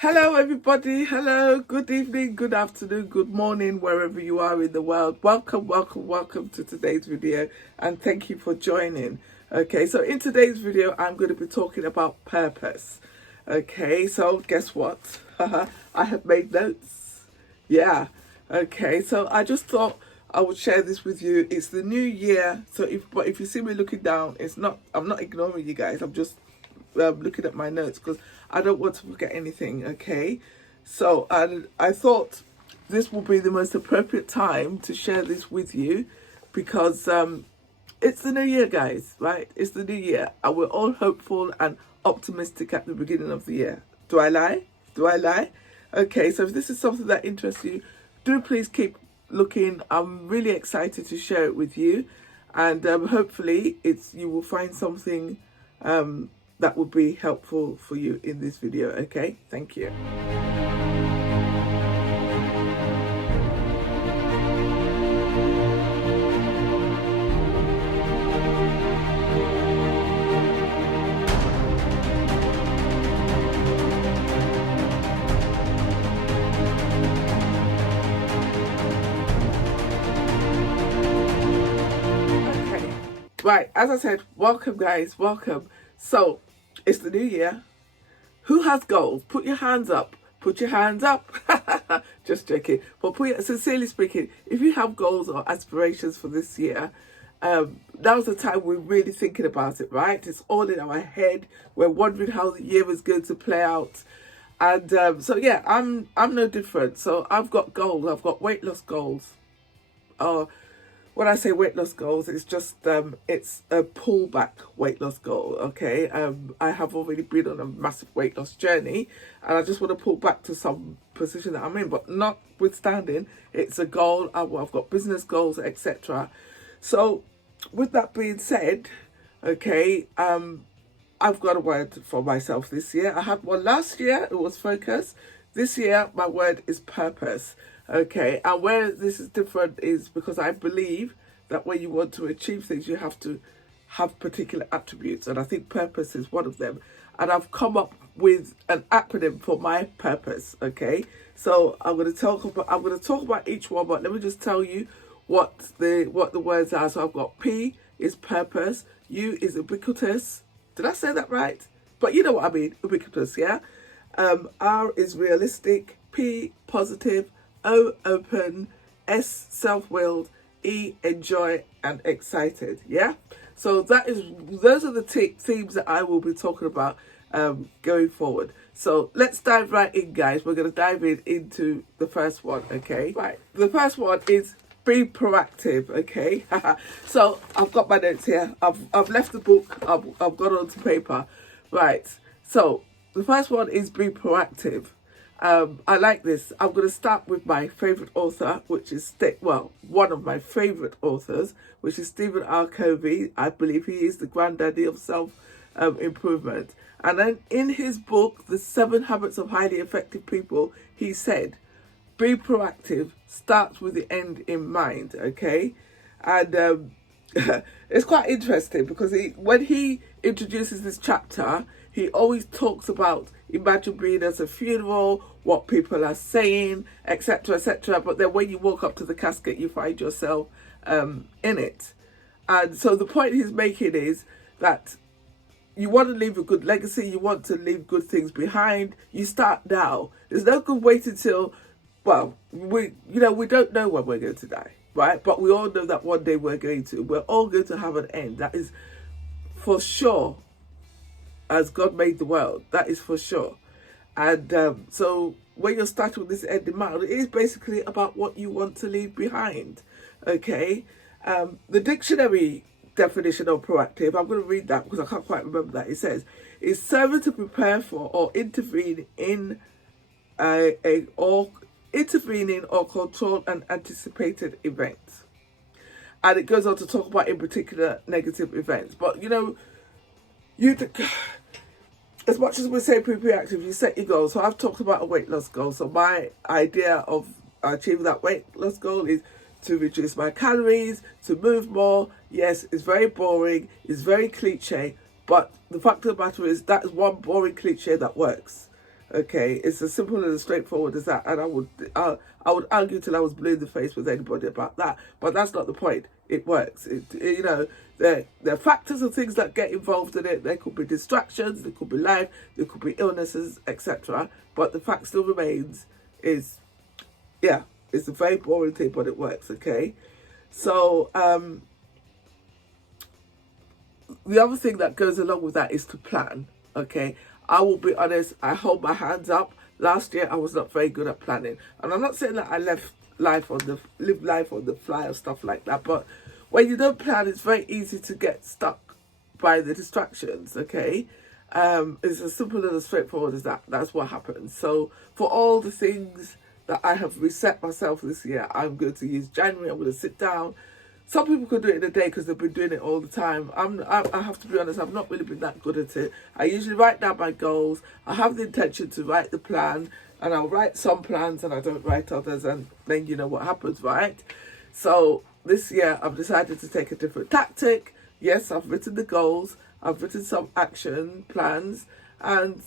Hello, everybody. Hello, good evening, good afternoon, good morning, wherever you are in the world. Welcome to today's video, and thank you for joining. Okay, so in today's video, I'm going to be talking about purpose. Okay, so guess what? I have made notes. Yeah. Okay, so I just thought I would share this with you. It's the new year, so if you see me looking down, I'm not ignoring you guys. I'm just looking at my notes because I don't want to forget anything. Okay, so I thought this will be the most appropriate time to share this with you because it's the new year, guys, right? It's the new year, and we're all hopeful and optimistic at the beginning of the year. Do I lie? Okay, so if this is something that interests you, do please keep looking. I'm really excited to share it with you, and hopefully you will find something that would be helpful for you in this video. Okay, thank you. Okay, right, as I said, welcome guys, welcome. So it's the new year. Who has goals? Put your hands up. Put your hands up. Just joking. But sincerely speaking, if you have goals or aspirations for this year, now's the time we're really thinking about it, right? It's all in our head. We're wondering how the year is going to play out. And so yeah, I'm no different. So I've got goals. I've got weight loss goals. When I say weight loss goals, it's just it's a pullback weight loss goal. Okay, I have already been on a massive weight loss journey, and I just want to pull back to some position that I'm in. But notwithstanding, it's a goal. I've got business goals, etc. So, with that being said, okay, I've got a word for myself this year. I had one last year. It was focus. This year, my word is purpose. Okay, and where this is different is because I believe that when you want to achieve things, you have to have particular attributes, and I think purpose is one of them. And I've come up with an acronym for my purpose. Okay, so I'm going to talk about each one, but let me just tell you what the words are. So I've got P is purpose, U is ubiquitous. Did I say that right? But you know what I mean, ubiquitous, yeah. R is realistic, P positive, O open, S self-willed, E enjoy, and excited. Yeah, so those are the themes that I will be talking about going forward. So let's dive right in, guys. We're going to dive into the first one. Okay, right, the first one is be proactive. Okay, so I've got my notes here. I've left the book. I've got onto paper. Right, so the first one is be proactive. I like this. I'm going to start with my favourite author, which is, one of my favourite authors, which is Stephen R. Covey. I believe he is the granddaddy of self-improvement. And then in his book, The 7 Habits of Highly Effective People, he said, be proactive, starts with the end in mind, okay? And it's quite interesting because when he introduces this chapter, he always talks about imagine being at a funeral, what people are saying, etc., etc. But then when you walk up to the casket, you find yourself in it. And so the point he's making is that you want to leave a good legacy, you want to leave good things behind. You start now. There's no good waiting till, we don't know when we're going to die, right? But we all know that one day we're all going to have an end. That is for sure. As God made the world, that is for sure. And so when you're starting with this end in mind, it is basically about what you want to leave behind. Okay, the dictionary definition of proactive, I'm going to read that because I can't quite remember that. It says, is serving to prepare for or intervene in intervening or control an anticipated event. And it goes on to talk about in particular negative events. But as much as we say be proactive, you set your goals. So I've talked about a weight loss goal. So my idea of achieving that weight loss goal is to reduce my calories, to move more. Yes, it's very boring, it's very cliche, but the fact of the matter is that is one boring cliche that works. Okay, it's as simple and as straightforward as that, and I would argue till I was blue in the face with anybody about that. But that's not the point. It works. You know, there are factors and things that get involved in it. There could be distractions, there could be life, there could be illnesses, etc. But the fact still remains is, yeah, it's a very boring thing, but it works. Okay, so the other thing that goes along with that is to plan. Okay, I will be honest, I hold my hands up. Last year I was not very good at planning, and I'm not saying that I live life on the fly or stuff like that, but when you don't plan, it's very easy to get stuck by the distractions. Okay, it's as simple and as straightforward as that. That's what happens. So for all the things that I have reset myself this year, I'm going to use January. I'm going to sit down. Some people could do it in a day because they've been doing it all the time. I have to be honest, I've not really been that good at it. I usually write down my goals. I have the intention to write the plan, and I'll write some plans and I don't write others, and then you know what happens, right? So this year I've decided to take a different tactic. Yes, I've written the goals. I've written some action plans, and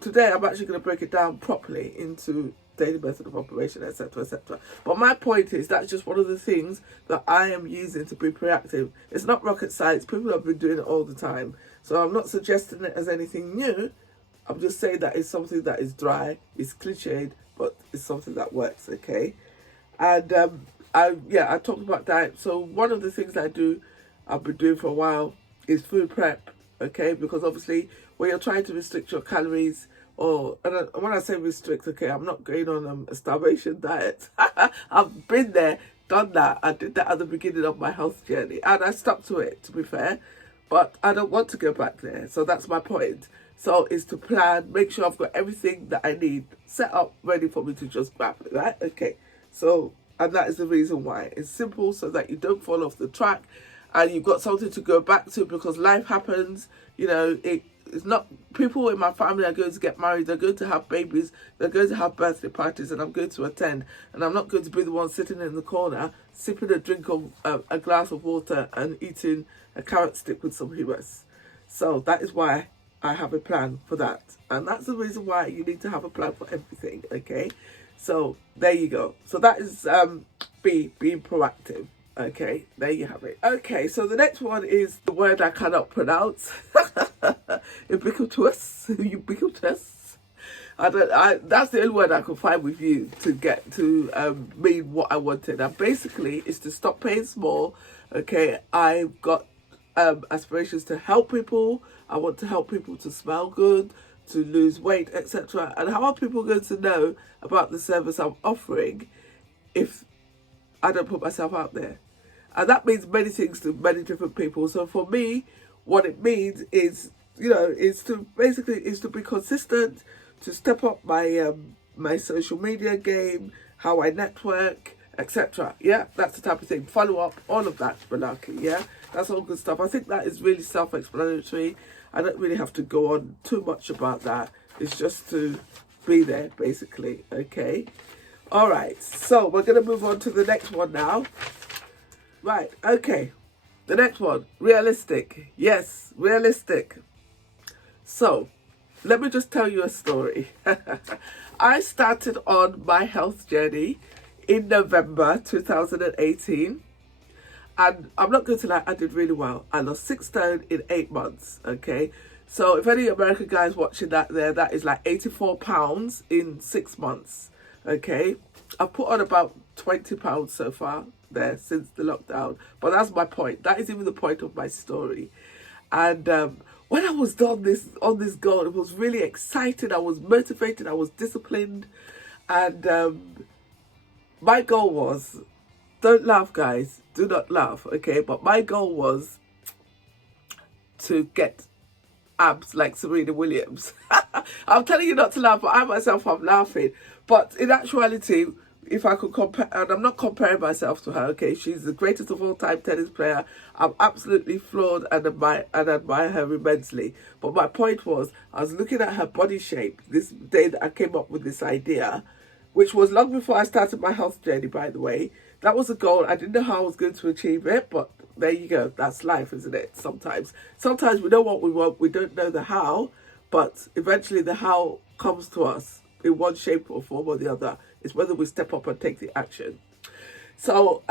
today I'm actually going to break it down properly into daily method of operation, etc., etc. But my point is that's just one of the things that I am using to be proactive. It's not rocket science. People have been doing it all the time. So I'm not suggesting it as anything new. I'm just saying that it's something that is dry, it's cliched, but it's something that works, okay? And I talked about diet. So one of the things I do, I've been doing for a while, is food prep, okay? Because obviously when you're trying to restrict your calories, and when I say restrict, okay, I'm not going on a starvation diet. I've been there, done that. I did that at the beginning of my health journey, and I stuck to it, to be fair. But I don't want to go back there, so that's my point. So it's to plan, make sure I've got everything that I need set up, ready for me to just grab it, right? Okay, so, and that is the reason why. It's simple, so that you don't fall off the track, and you've got something to go back to, because life happens. You know, it's not, people in my family are going to get married, they're going to have babies, they're going to have birthday parties, and I'm going to attend, and I'm not going to be the one sitting in the corner sipping a drink of a glass of water and eating a carrot stick with some hummus. So that is why I have a plan for that, and that's the reason why you need to have a plan for everything. Okay, so there you go. So that is being proactive. Okay, there you have it. Okay, so the next one is the word I cannot pronounce. Ubiquitous. Ubiquitous. That's the only word I could find with you to get to mean what I wanted. And basically, it's to stop paying small. Okay, I've got aspirations to help people. I want to help people to smell good, to lose weight, etc. And how are people going to know about the service I'm offering if I don't put myself out there? And that means many things to many different people. So for me, what it means is, you know, is to be consistent, to step up my my social media game, how I network, etc. Yeah, that's the type of thing. Follow up, all of that malarkey. Yeah, that's all good stuff. I think that is really self-explanatory. I don't really have to go on too much about that. It's just to be there, basically. Okay. All right. So we're going to move on to the next one now. Right, okay. The next one, realistic. Yes, realistic. So, let me just tell you a story. I started on my health journey in November 2018. And I'm not going to lie, I did really well. I lost 6 stone in 8 months, okay? So, if any American guys watching that there, that is like 84 pounds in 6 months, okay? I've put on about 20 pounds so far there since the lockdown, but that's my point. That is even the point of my story. And when I was on this goal, it was really exciting. I was motivated, I was disciplined, and my goal was, don't laugh guys, do not laugh, okay, but my goal was to get abs like Serena Williams. I'm telling you not to laugh, but I myself am laughing. But in actuality, if I could compare, and I'm not comparing myself to her, okay, she's the greatest of all time tennis player. I'm absolutely floored and admire her immensely. But my point was, I was looking at her body shape this day that I came up with this idea, which was long before I started my health journey, by the way. That was a goal. I didn't know how I was going to achieve it, but there you go. That's life, isn't it? Sometimes we know what we want, we don't know the how, but eventually the how comes to us in one shape or form or the other. It's whether we step up and take the action. So,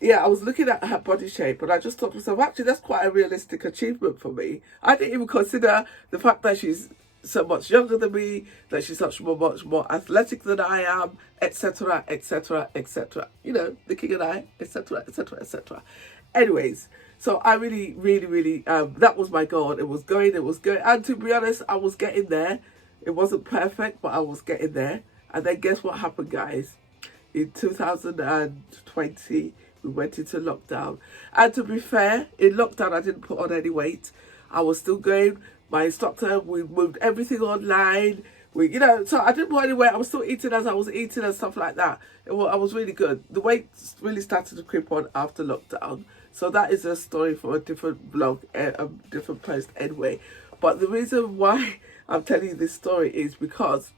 yeah, I was looking at her body shape and I just thought to myself, actually, that's quite a realistic achievement for me. I didn't even consider the fact that she's so much younger than me, that she's much more athletic than I am, etc., etc., etc. You know, the king and I, etc., etc., etc. Anyways, so I really, really, really, that was my goal. It was going. And to be honest, I was getting there. It wasn't perfect, but I was getting there. And then guess what happened, guys? In 2020, we went into lockdown. And to be fair, in lockdown, I didn't put on any weight. I was still going. My instructor, we moved everything online. You know, so I didn't put any weight. I was still eating as I was eating and stuff like that. I was really good. The weight really started to creep on after lockdown. So that is a story for a different vlog, a different post anyway. But the reason why I'm telling you this story is because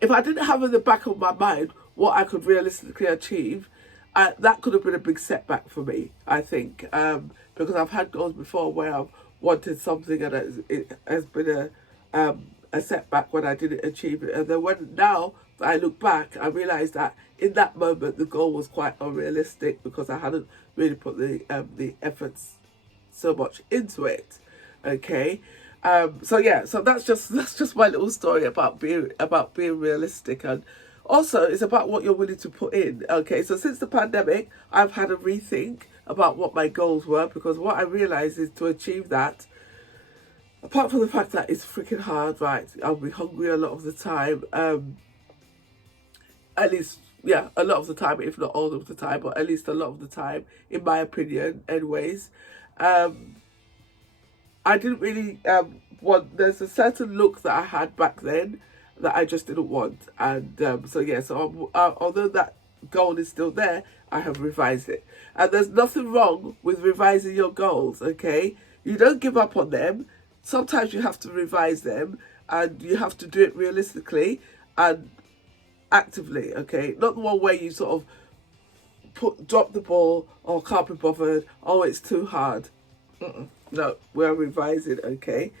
if I didn't have in the back of my mind what I could realistically achieve, that could have been a big setback for me, I think. Because I've had goals before where I've wanted something and it has been a setback when I didn't achieve it. And then now that I look back, I realise that in that moment the goal was quite unrealistic because I hadn't really put the efforts so much into it. Okay. So yeah, so that's just my little story about being realistic, and also it's about what you're willing to put in. Okay, so since the pandemic, I've had a rethink about what my goals were, because what I realized is to achieve that, apart from the fact that it's freaking hard, right? I'll be hungry a lot of the time, at least, yeah, a lot of the time, if not all of the time, but at least a lot of the time, in my opinion, anyways. I didn't really want, there's a certain look that I had back then that I just didn't want. And so, yeah, so although that goal is still there, I have revised it. And there's nothing wrong with revising your goals, okay? You don't give up on them. Sometimes you have to revise them, and you have to do it realistically and actively, okay? Not the one where you sort of drop the ball or can't be bothered, oh, it's too hard. No, we're revising, okay?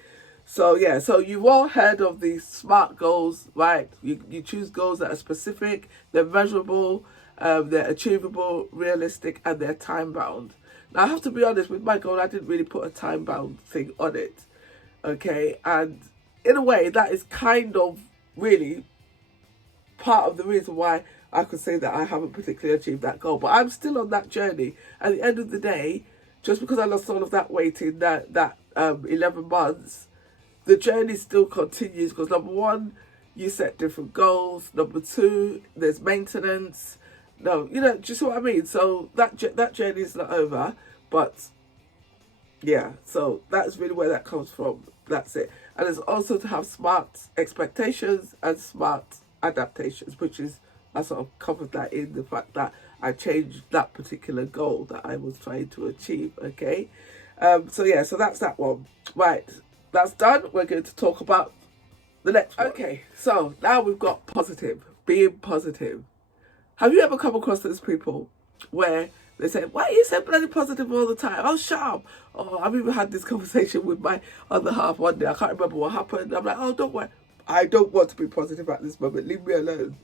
So yeah, so you've all heard of these SMART goals, right? You choose goals that are specific, they're measurable, they're achievable, realistic, and they're time bound. Now I have to be honest, with my goal, I didn't really put a time bound thing on it, okay? And in a way, that is kind of really part of the reason why I could say that I haven't particularly achieved that goal. But I'm still on that journey. At the end of the day, just because I lost all of that weight in that 11 months, the journey still continues, because number one, you set different goals. Number two, there's maintenance. No, you know, do you see what I mean? So that journey is not over, but yeah, so that's really where that comes from. That's it. And it's also to have SMART expectations and SMART adaptations, which is, I sort of covered that in the fact that I changed that particular goal that I was trying to achieve, okay? So yeah, so that's that one. Right, that's done. We're going to talk about the next one. Okay, so now we've got positive, being positive. Have you ever come across those people where they say, why are you so bloody positive all the time? Oh, shut up. Oh, I've even had this conversation with my other half one day. I can't remember what happened. I'm like, oh, don't worry. I don't want to be positive at this moment. Leave me alone.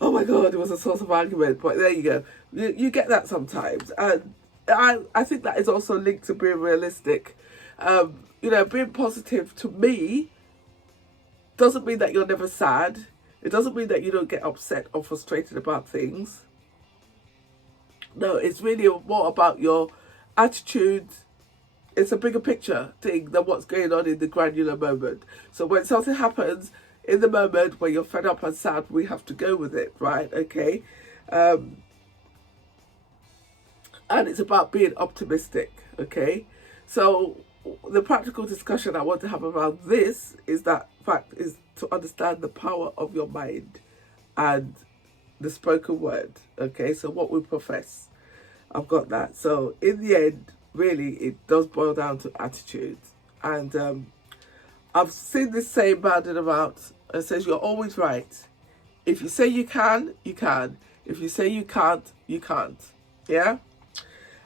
Oh my God, it was a source of argument. But there you go. You get that sometimes. And I think that is also linked to being realistic. You know, being positive to me doesn't mean that you're never sad. It doesn't mean that you don't get upset or frustrated about things. No, it's really more about your attitude. It's a bigger picture thing than what's going on in the granular moment. So when something happens in the moment where you're fed up and sad, we have to go with it, right? Okay. And it's about being optimistic, okay? So the practical discussion I want to have around this is that fact is to understand the power of your mind and the spoken word, okay? So what we profess, I've got that. So in the end, really, it does boil down to attitude. And I've seen this saying banded about, and it says you're always right. If you say you can, you can. If you say you can't, you can't. Yeah?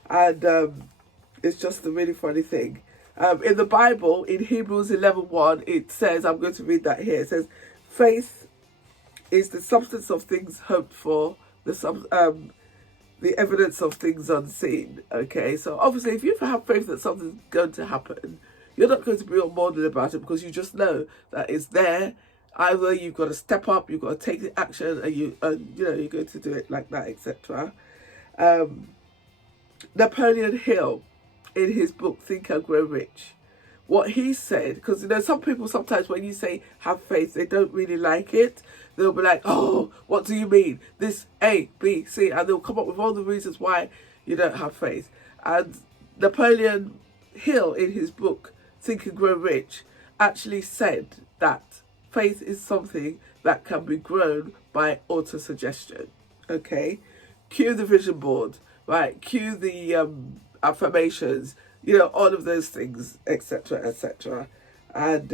And it's just a really funny thing. In the Bible, in Hebrews 11:1, it says, I'm going to read that here. It says, faith is the substance of things hoped for, the evidence of things unseen. Okay, so obviously, if you have faith that something's going to happen, you're not going to be unbothered about it because you just know that it's there. Either you've got to step up, you've got to take the action, and you're going to do it like that, etc. Napoleon Hill, in his book Think and Grow Rich, what he said, because some people sometimes when you say have faith, they don't really like it. They'll be like, oh, what do you mean? This A, B, C, and they'll come up with all the reasons why you don't have faith. And Napoleon Hill, in his book Think and Grow Rich, actually said that faith is something that can be grown by autosuggestion. Okay, cue the vision board, right? Cue the affirmations, all of those things, etc., etc. And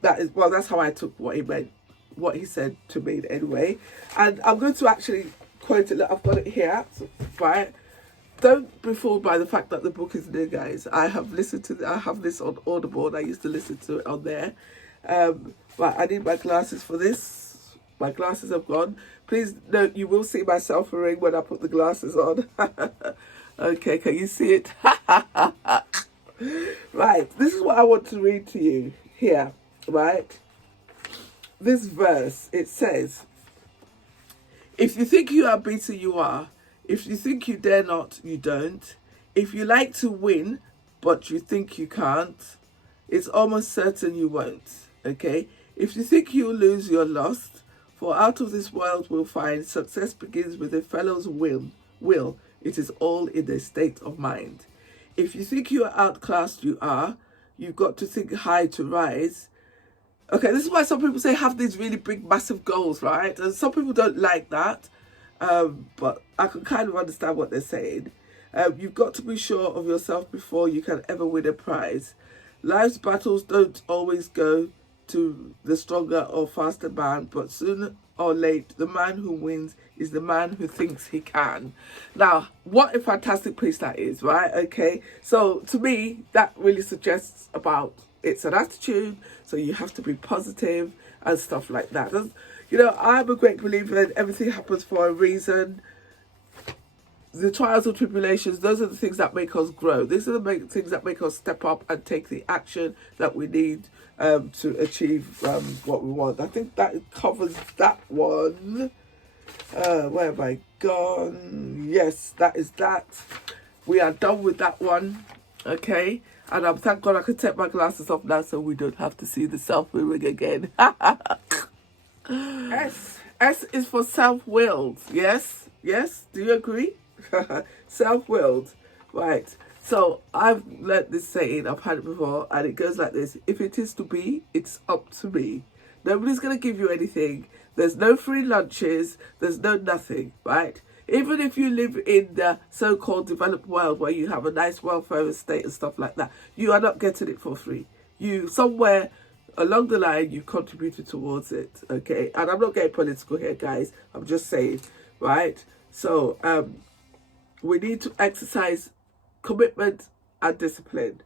that's how I took what he meant, what he said to me anyway. And I'm going to actually quote it. Look, I've got it here, right? Don't be fooled by the fact that the book is new, guys. I have this on Audible, and I used to listen to it on there. But I need my glasses for this. My glasses have gone. Please note, you will see my self-ring when I put the glasses on. Okay, can you see it? Right, this is what I want to read to you here, right? This verse, it says, if you think you are beaten, you are. If you think you dare not, you don't. If you like to win, but you think you can't, it's almost certain you won't, okay? If you think you'll lose, you're lost. For out of this world we'll find success begins with a fellow's will. It is all in the state of mind. If you think you are outclassed, you are. You've got to think high to rise. Okay, this is why some people say have these really big, massive goals, right? And some people don't like that. But I can kind of understand what they're saying. You've got to be sure of yourself before you can ever win a prize. Life's battles don't always go to the stronger or faster man, but sooner or late, the man who wins is the man who thinks he can. Now, what a fantastic piece that is, right? Okay, so to me, that really suggests about it's an attitude, so you have to be positive and stuff like that. I'm a great believer in everything happens for a reason. The trials and tribulations, those are the things that make us grow. These are the things that make us step up and take the action that we need to achieve what we want. I think that covers that one. Where have I gone? Yes, that is that. We are done with that one. Okay. And thank God I can take my glasses off now so we don't have to see the self-ring again. S is for self-willed. Yes? Do you agree? Self-willed. Right. So I've learnt this saying, I've had it before, and it goes like this. If it is to be, it's up to me. Nobody's going to give you anything. There's no free lunches. There's no nothing, right? Even if you live in the so-called developed world where you have a nice welfare estate and stuff like that, you are not getting it for free. You, somewhere along the line, you contributed towards it, okay? And I'm not getting political here, guys. I'm just saying, right? So we need to exercise commitment and discipline,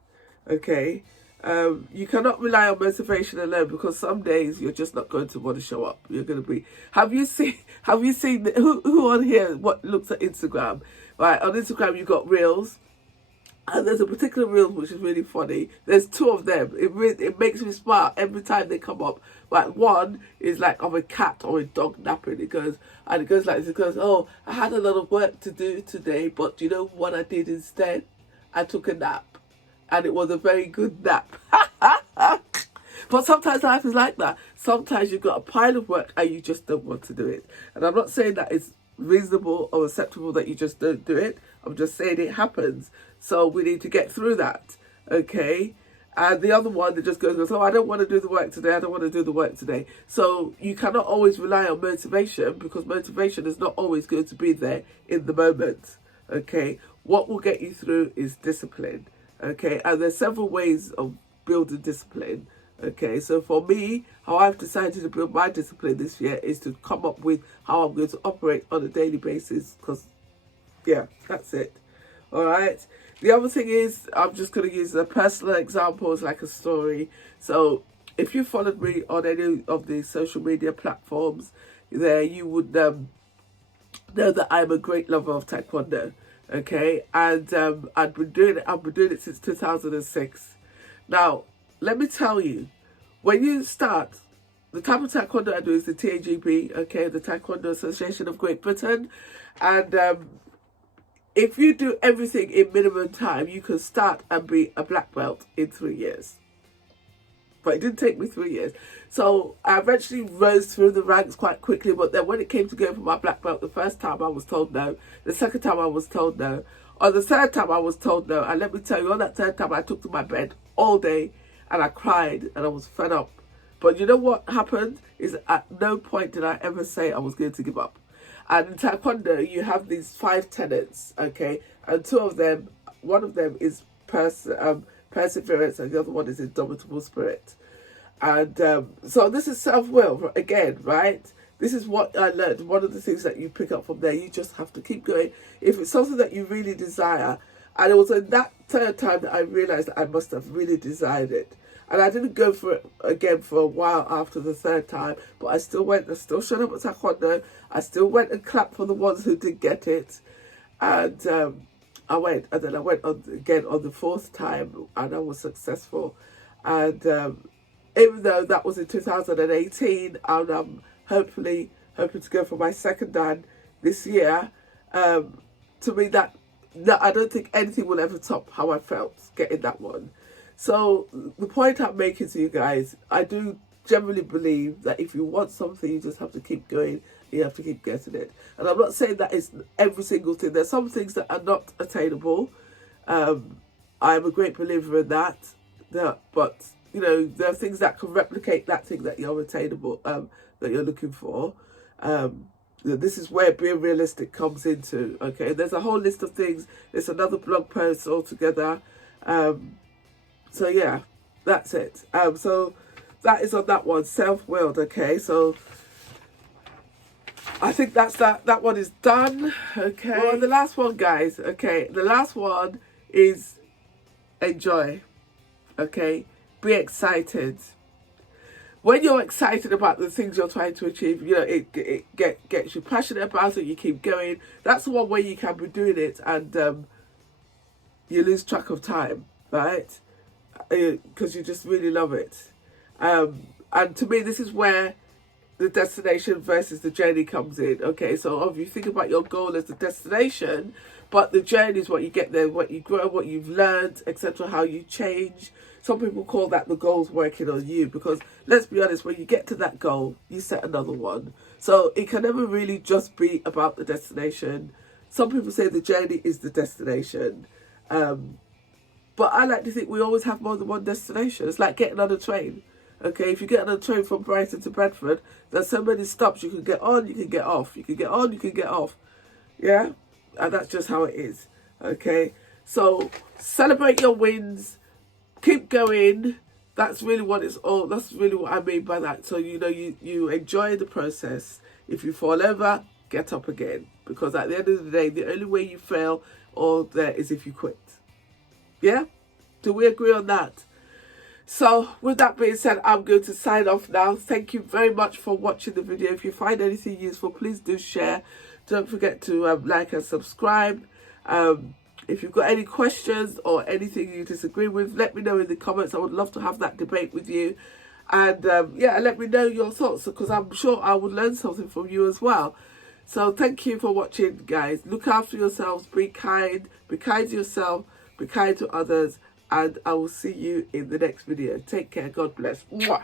okay? You cannot rely on motivation alone because some days you're just not going to want to show up. You're going to be. Have you seen who on here what looks at Instagram? Right, on Instagram you got reels, and there's a particular reel which is really funny. There's two of them. It makes me smile every time they come up. Like one is like of a cat or a dog napping. It goes like this. It goes, oh, I had a lot of work to do today, but you know what I did instead? I took a nap. And it was a very good nap. But sometimes life is like that. Sometimes you've got a pile of work and you just don't want to do it. And I'm not saying that it's reasonable or acceptable that you just don't do it. I'm just saying it happens. So we need to get through that, okay? And the other one that just goes, oh, I don't want to do the work today. I don't want to do the work today. So you cannot always rely on motivation because motivation is not always going to be there in the moment, okay? What will get you through is discipline. Okay, and there's several ways of building discipline. Okay, so for me, how I've decided to build my discipline this year is to come up with how I'm going to operate on a daily basis because, yeah, that's it. All right. The other thing is, I'm just going to use a personal example as like a story. So if you followed me on any of the social media platforms, there you would know that I'm a great lover of Taekwondo. Okay, and I've been doing it since 2006. Now, let me tell you, when you start, the type of Taekwondo I do is the TAGB, okay, the Taekwondo Association of Great Britain, and if you do everything in minimum time, you can start and be a black belt in 3 years. But it didn't take me 3 years. So I eventually rose through the ranks quite quickly. But then when it came to going for my black belt, the first time I was told no. The second time I was told no. On the third time I was told no. And let me tell you, on that third time I took to my bed all day and I cried and I was fed up. But you know what happened? Is at no point did I ever say I was going to give up. And in Taekwondo, you have these 5 tenets, okay? And one of them is perseverance, and the other one is indomitable spirit. And so this is self-will, again, right? This is what I learned. One of the things that you pick up from there, you just have to keep going. If it's something that you really desire, and it was in that third time that I realized that I must have really desired it. And I didn't go for it again for a while after the third time, but I still went, I still showed up at Taekwondo, I still went and clapped for the ones who did get it. And I went, and then I went on again on the fourth time, and I was successful. And even though that was in 2018, and I'm hopefully hoping to go for my second dan this year, to me that I don't think anything will ever top how I felt getting that one. So the point I'm making to you guys, I do generally believe that if you want something, you just have to keep going. You have to keep getting it. And I'm not saying that it's every single thing. There's some things that are not attainable. I'm a great believer in that. But, you know, there are things that can replicate that thing that you're attainable, that you're looking for. This is where being realistic comes into, okay? There's a whole list of things. There's another blog post altogether. So yeah, that's it. So that is on that one, self-willed, okay? So I think that's that one is done, okay? Well, the last one, guys, okay? The last one is enjoy, okay? Be excited. When you're excited about the things you're trying to achieve, you know, it gets you passionate about it, you keep going. That's the one way you can be doing it and you lose track of time, right? Because you just really love it. And to me, this is where the destination versus the journey comes in. Okay, so if you think about your goal as the destination, but the journey is what you get there, what you grow, what you've learned, etc., how you change. Some people call that the goals working on you, because let's be honest, when you get to that goal, you set another one. So it can never really just be about the destination. Some people say the journey is the destination. But I like to think we always have more than one destination. It's like getting on a train. Okay, if you get on a train from Brighton to Bradford, there's so many stops. You can get on, you can get off. You can get on, you can get off. Yeah? And that's just how it is. Okay? So celebrate your wins. Keep going. That's really what it's all. That's really what I mean by that. So, you know, you enjoy the process. If you fall over, get up again. Because at the end of the day, the only way you fail or there is if you quit. Yeah? Do we agree on that? So, with that being said, I'm going to sign off now. Thank you very much for watching the video. If you find anything useful, please do share. Don't forget to like and subscribe. If you've got any questions or anything you disagree with, let me know in the comments. I would love to have that debate with you. And yeah, let me know your thoughts, because I'm sure I would learn something from you as well. So thank you for watching, guys. Look after yourselves. Be kind to yourself. Be kind to others, and I will see you in the next video. Take care. God bless. Mwah.